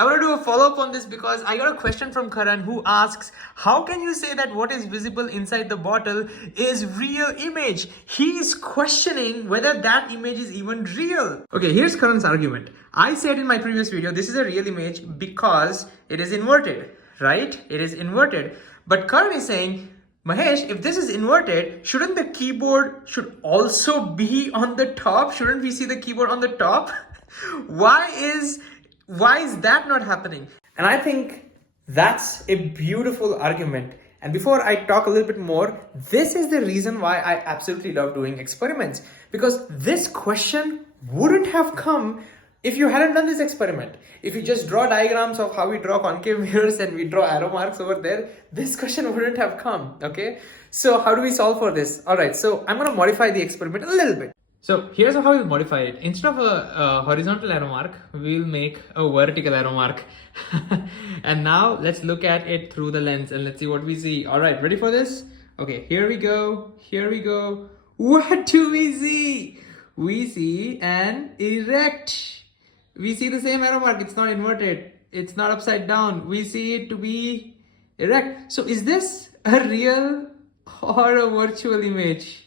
I want to do a follow-up on this because I got a question from Karan who asks, how can you say that what is visible inside the bottle is real image? He is questioning whether that image is even real. Okay, here's Karan's argument. I said in my previous video, this is a real image because it is inverted, right? It is inverted. But Karan is saying, Mahesh, if this is inverted, shouldn't the keyboard should also be on the top? Shouldn't we see the keyboard on the top? Why is that not happening? And I think that's a beautiful argument. And before I talk a little bit more, this is the reason why I absolutely love doing experiments, because this question wouldn't have come if you hadn't done this experiment. If you just draw diagrams of how we draw concave mirrors and we draw arrow marks over there, this question wouldn't have come, okay? So how do we solve for this? All right, so I'm gonna modify the experiment a little bit. So here's how we'll modify it. Instead of a horizontal arrow mark, we'll make a vertical arrow mark. And now let's look at it through the lens and let's see what we see. All right, ready for this? Okay, here we go. Here we go. What do we see? We see an erect. We see the same arrow mark. It's not inverted. It's not upside down. We see it to be erect. So is this a real or a virtual image?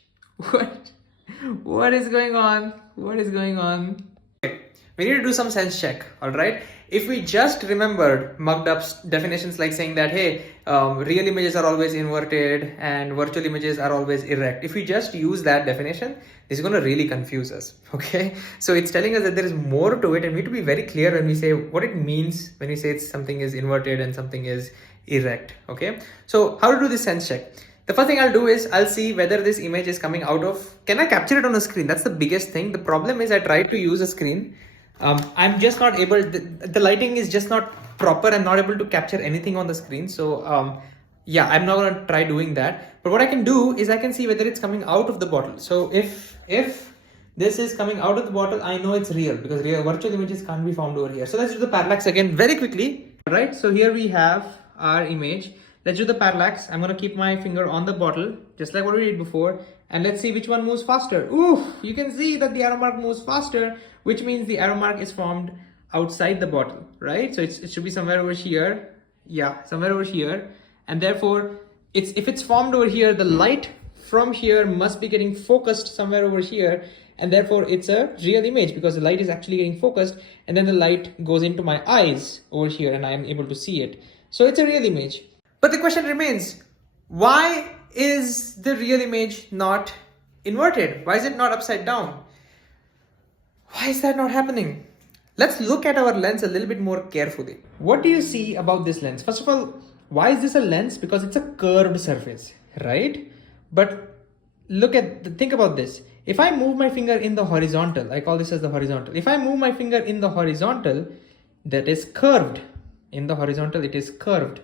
What is going on? What is going on? Okay. We need to do some sense check, all right? If we just remembered mugged up definitions like saying that, hey, real images are always inverted and virtual images are always erect. If we just use that definition, this is going to really confuse us, okay? So it's telling us that there is more to it and we need to be very clear when we say what it means when we say something is inverted and something is erect, okay? So how to do this sense check? The first thing I'll do is I'll see whether this image is coming out of, can I capture it on a screen? That's the biggest thing. The problem is I tried to use a screen. I'm just not able, the lighting is just not proper. I'm not able to capture anything on the screen. So yeah, I'm not gonna try doing that. But what I can do is I can see whether it's coming out of the bottle. So if this is coming out of the bottle, I know it's real because real virtual images can't be found over here. So let's do the parallax again very quickly. All right, so here we have our image. Let's do the parallax. I'm gonna keep my finger on the bottle, just like what we did before. And let's see which one moves faster. Ooh, you can see that the arrow mark moves faster, which means the arrow mark is formed outside the bottle, right? So it should be somewhere over here. Yeah, somewhere over here. And therefore, if it's formed over here, the light from here must be getting focused somewhere over here. And therefore, it's a real image because the light is actually getting focused. And then the light goes into my eyes over here and I am able to see it. So it's a real image. But the question remains, why is the real image not inverted? Why is it not upside down? Why is that not happening? Let's look at our lens a little bit more carefully. What do you see about this lens? First of all, why is this a lens? Because it's a curved surface, right? But think about this. If I move my finger in the horizontal, I call this as the horizontal. If I move my finger in the horizontal, that is curved. In the horizontal, it is curved.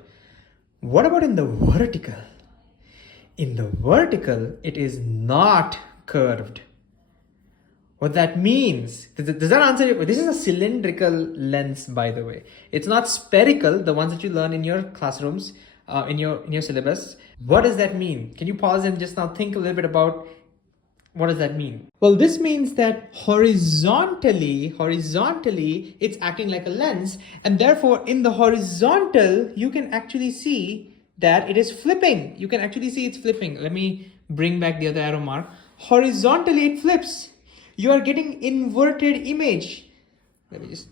What about in the vertical? In the vertical, it is not curved. What that means, does that answer your, this is a cylindrical lens, by the way. It's not spherical, the ones that you learn in your classrooms, in your syllabus. What does that mean? Can you pause and just now think a little bit about what does that mean? Well, this means that horizontally, it's acting like a lens. And therefore, in the horizontal, you can actually see that it is flipping. You can actually see it's flipping. Let me bring back the other arrow mark. Horizontally, it flips. You are getting inverted image. Let me just...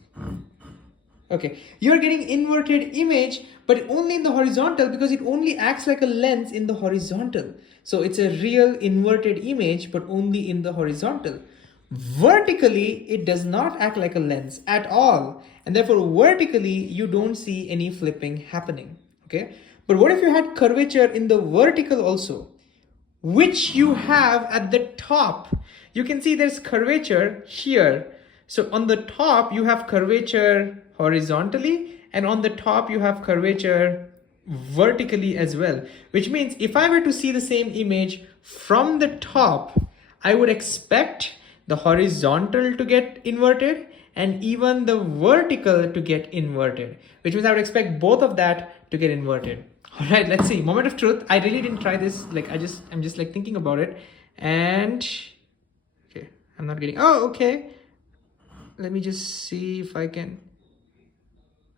Okay, you're getting inverted image, but only in the horizontal because it only acts like a lens in the horizontal. So it's a real inverted image, but only in the horizontal. Vertically, it does not act like a lens at all. And therefore, vertically, you don't see any flipping happening, okay? But what if you had curvature in the vertical also, which you have at the top? You can see there's curvature here. So on the top, you have curvature horizontally, and on the top, you have curvature vertically as well, which means if I were to see the same image from the top, I would expect the horizontal to get inverted and even the vertical to get inverted, which means I would expect both of that to get inverted. All right, let's see. Moment of truth. I really didn't try this. Like I'm just like thinking about it, and okay, I'm not getting. Oh, okay. Let me just see if I can.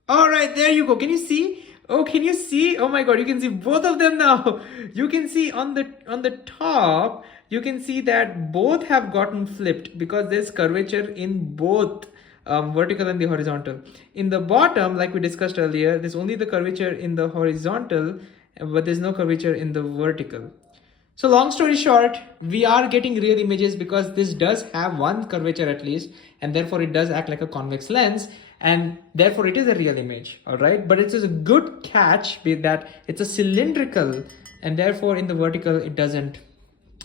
All right, there you go. Can you see? Oh, can you see? Oh my God, you can see both of them now. You can see on the top, you can see that both have gotten flipped because there's curvature in both vertical and the horizontal. In the bottom, like we discussed earlier, there's only the curvature in the horizontal, but there's no curvature in the vertical. So long story short, we are getting real images because this does have one curvature at least, and therefore it does act like a convex lens, and therefore it is a real image, all right? But it is a good catch with that it's a cylindrical, and therefore in the vertical it doesn't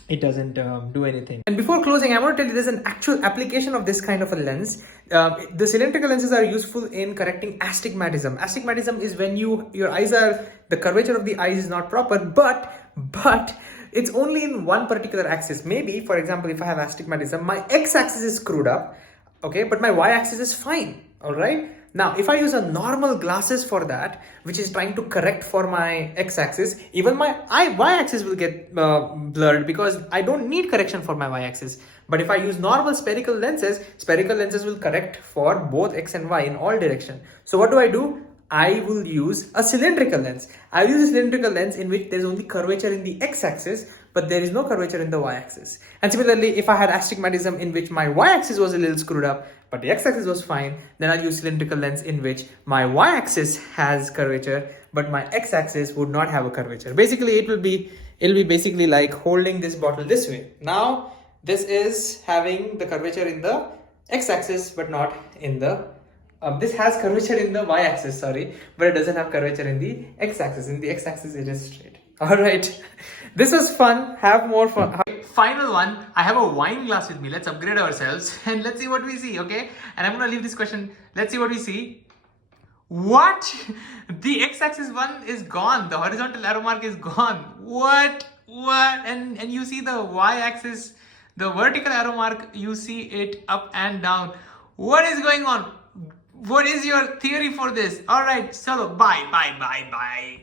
do anything. And before closing, I want to tell you there's an actual application of this kind of a lens. The cylindrical lenses are useful in correcting astigmatism. Astigmatism is when the curvature of the eyes is not proper, but it's only in one particular axis. Maybe, for example, if I have astigmatism, my x-axis is screwed up, okay, but my y-axis is fine, all right? Now, if I use a normal glasses for that, which is trying to correct for my x-axis, even my y-axis will get blurred because I don't need correction for my y-axis. But if I use normal spherical lenses will correct for both x and y in all direction. So what do? I will use a cylindrical lens. I use a cylindrical lens in which there is only curvature in the x-axis, but there is no curvature in the y-axis. And similarly, if I had astigmatism in which my y-axis was a little screwed up, but the x-axis was fine, then I'll use cylindrical lens in which my y-axis has curvature, but my x-axis would not have a curvature. Basically, it'll be basically like holding this bottle this way. Now, this is having the curvature in the x-axis, but not in the this has curvature in the y-axis, sorry, but it doesn't have curvature in the x-axis. In the x-axis, it is straight. All right, this was fun. Have more fun. Final one. I have a wine glass with me. Let's upgrade ourselves and let's see what we see. Okay, and I'm gonna leave this question. Let's see what we see. What? The x-axis one is gone. The horizontal arrow mark is gone. What? And you see the y-axis, the vertical arrow mark. You see it up and down. What is going on? What is your theory for this? All right, so bye.